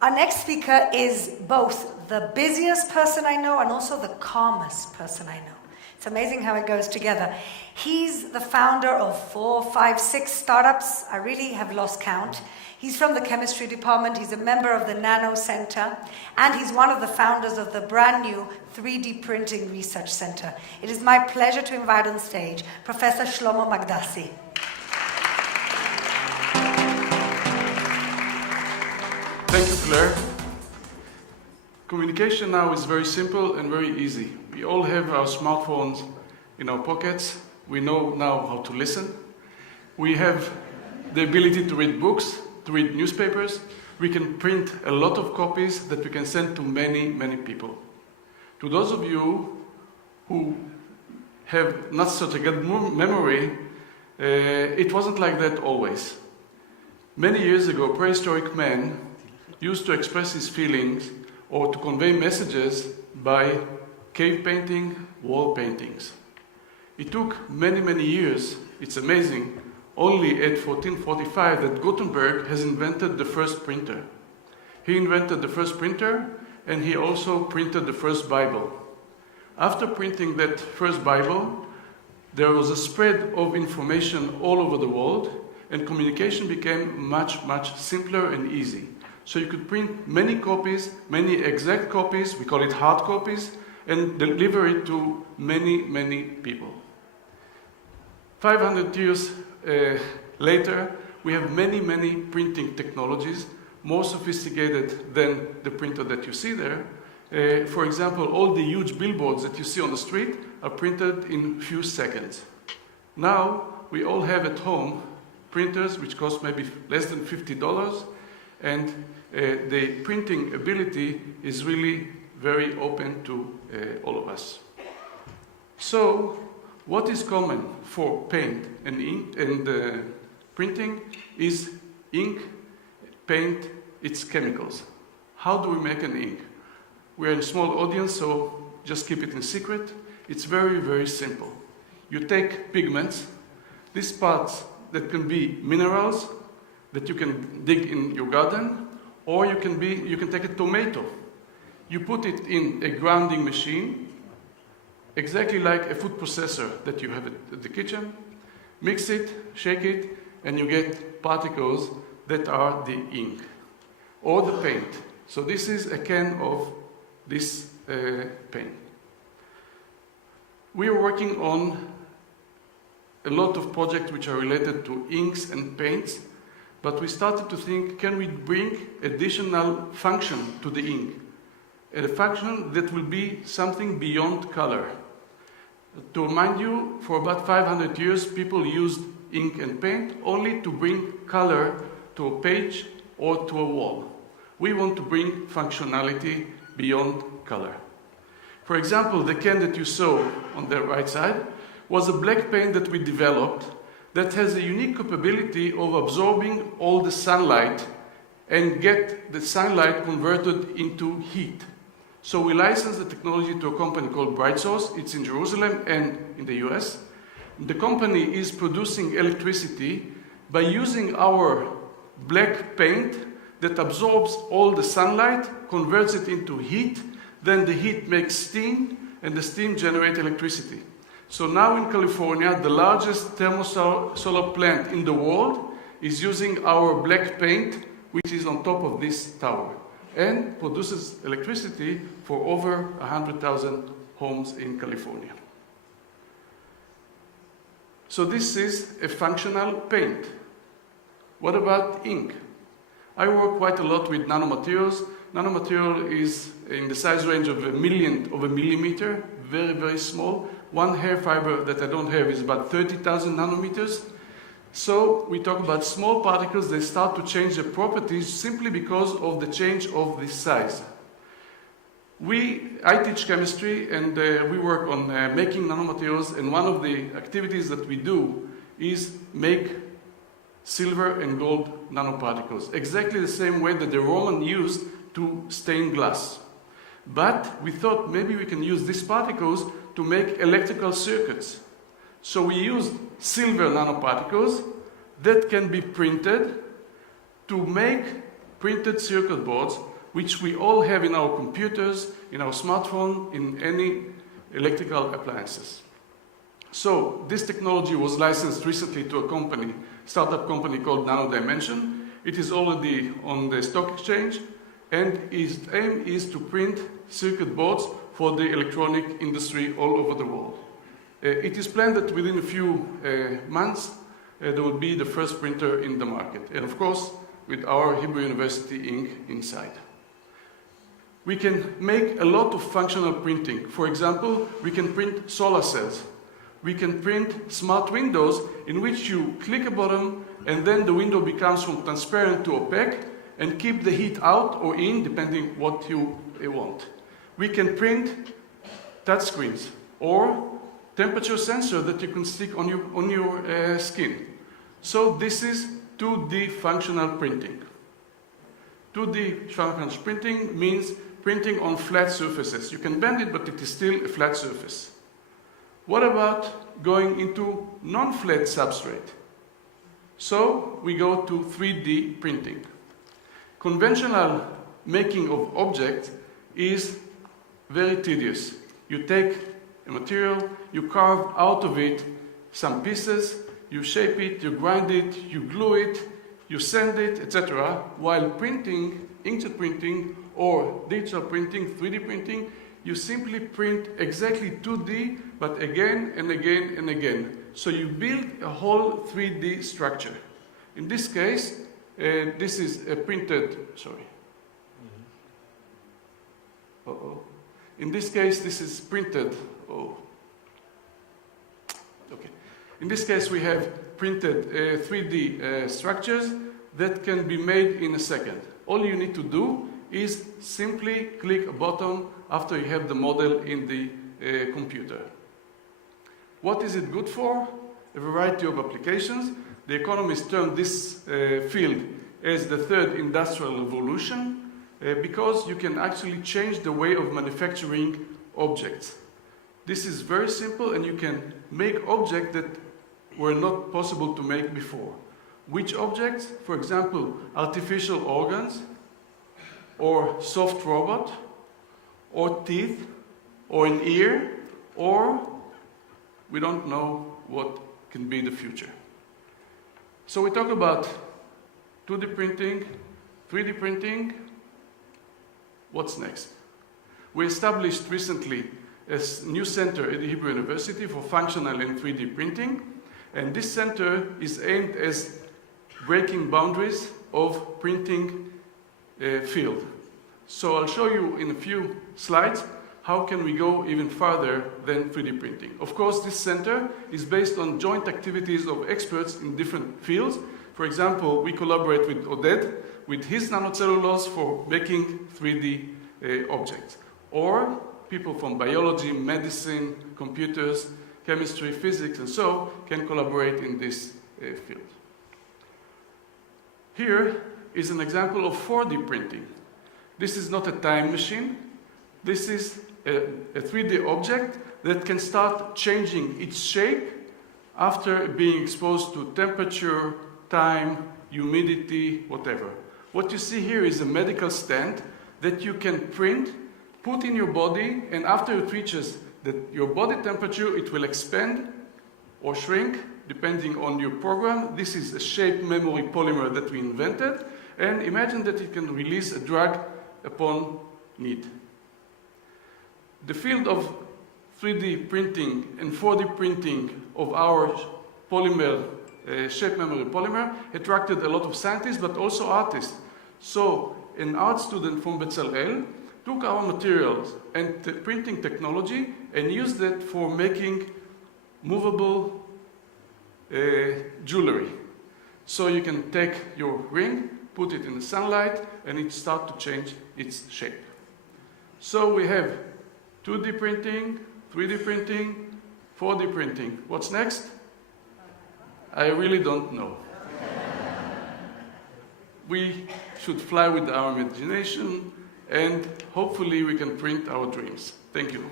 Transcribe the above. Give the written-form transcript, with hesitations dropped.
Our next speaker is both the busiest person I know and also the calmest person I know. It's amazing how it goes together. He's the founder of 4, 5, 6 startups. I really have lost count. He's from the chemistry department. He's a member of the Nano Center, and he's one of the founders of the brand new 3D Printing Research Center. It is my pleasure to invite on stage Professor Shlomo Magdassi. Thank you, Claire. Communication now is very simple and very easy. We all have our smartphones in our pockets. We know now how to listen. We have the ability to read books, to read newspapers. We can print a lot of copies that we can send to many, many people. To those of you who have not such a good memory, it wasn't like that always. Many years ago, prehistoric man used to express his feelings or to convey messages by cave painting, wall paintings. It took many, many years, it's amazing, only at 1445 that Gutenberg has invented the first printer. He invented the first printer and he also printed the first Bible. After printing that first Bible, there was a spread of information all over the world and communication became much, much simpler and easy. So you could print many copies, many exact copies, we call it hard copies, and deliver it to many, many people. 500 years later, we have many, many printing technologies, more sophisticated than the printer that you see there. For example, all the huge billboards that you see on the street are printed in a few seconds. Now, we all have at home printers which cost maybe less than $50, and the printing ability is really very open to all of us. So, what is common for paint and ink and printing is ink, paint, it's chemicals. How do we make an ink? We're in a small audience, so just keep it in secret. It's very, very simple. You take pigments, these parts that can be minerals that you can dig in your garden, or you can take a tomato. You put it in a grinding machine, exactly like a food processor that you have at the kitchen. Mix it, shake it, and you get particles that are the ink or the paint. So this is a can of this paint. We are working on a lot of projects which are related to inks and paints, but we started to think, can we bring additional function to the ink? A function that will be something beyond color. To remind you, for about 500 years, people used ink and paint only to bring color to a page or to a wall. We want to bring functionality beyond color. For example, the can that you saw on the right side was a black paint that we developed that has a unique capability of absorbing all the sunlight and get the sunlight converted into heat. So we licensed the technology to a company called BrightSource. It's in Jerusalem and in the US. The company is producing electricity by using our black paint that absorbs all the sunlight, converts it into heat, then the heat makes steam, and the steam generates electricity. So now in California, the largest thermosolar plant in the world is using our black paint, which is on top of this tower, and produces electricity for over 100,000 homes in California. So this is a functional paint. What about ink? I work quite a lot with nanomaterials. Nanomaterial is in the size range of a millionth of a millimeter, very, very small. One hair fiber that I don't have is about 30,000 nanometers. So we talk about small particles that start to change their properties simply because of the change of the size. I teach chemistry and we work on making nanomaterials, and one of the activities that we do is make silver and gold nanoparticles, exactly the same way that the Roman used to stain glass. But we thought maybe we can use these particles to make electrical circuits. So we used silver nanoparticles that can be printed to make printed circuit boards, which we all have in our computers, in our smartphone, in any electrical appliances. So this technology was licensed recently to a company, startup company called Nanodimension. It is already on the stock exchange, and its aim is to print circuit boards for the electronic industry all over the world. It is planned that within a few months there will be the first printer in the market, and of course with our Hebrew University ink inside. We can make a lot of functional printing. For example, we can print solar cells. We can print smart windows in which you click a button and then the window becomes from transparent to opaque and keep the heat out or in depending what you want. We can print touchscreens or temperature sensor that you can stick on your skin. So this is 2D functional printing. 2D functional printing means printing on flat surfaces. You can bend it, but it is still a flat surface. What about going into non-flat substrate? So we go to 3D printing. Conventional making of objects is very tedious. You take a material, you carve out of it some pieces, you shape it, you grind it, you glue it, you sand it, etc. While printing, inkjet printing, or digital printing, 3D printing, you simply print exactly 2D, but again and again and again. So you build a whole 3D structure. In this case, this is a printed, In this case, this is printed, In this case, we have printed 3D structures that can be made in a second. All you need to do is simply click a button after you have the model in the computer. What is it good for? A variety of applications. The economists term this field as the third industrial revolution because you can actually change the way of manufacturing objects. This is very simple, and you can make objects that were not possible to make before. Which objects? For example, artificial organs, or soft robot, or teeth, or an ear, or we don't know what can be the future. So we talk about 2D printing, 3D printing. What's next? We established recently a new center at the Hebrew University for functional and 3D printing, and this center is aimed at breaking boundaries of printing field. So I'll show you in a few slides how can we go even farther than 3D printing. Of course, this center is based on joint activities of experts in different fields. For example, we collaborate with Oded, with his nanocellulose for making 3D objects. Or people from biology, medicine, computers, chemistry, physics, and so can collaborate in this field. Here is an example of 4D printing. This is not a time machine. This is a 3D object that can start changing its shape after being exposed to temperature, time, humidity, whatever. What you see here is a medical stand that you can print, put in your body, and after it reaches your body temperature, it will expand or shrink depending on your program. This is a shape memory polymer that we invented, and imagine that it can release a drug upon need. The field of 3D printing and 4D printing of our polymer, shape memory polymer, attracted a lot of scientists, but also artists. So an art student from Bezalel took our materials and printing technology and used it for making movable jewelry. So you can take your ring, put it in the sunlight, and it starts to change its shape. So we have 2D printing, 3D printing, 4D printing. What's next? I really don't know. We should fly with our imagination, and hopefully we can print our dreams. Thank you.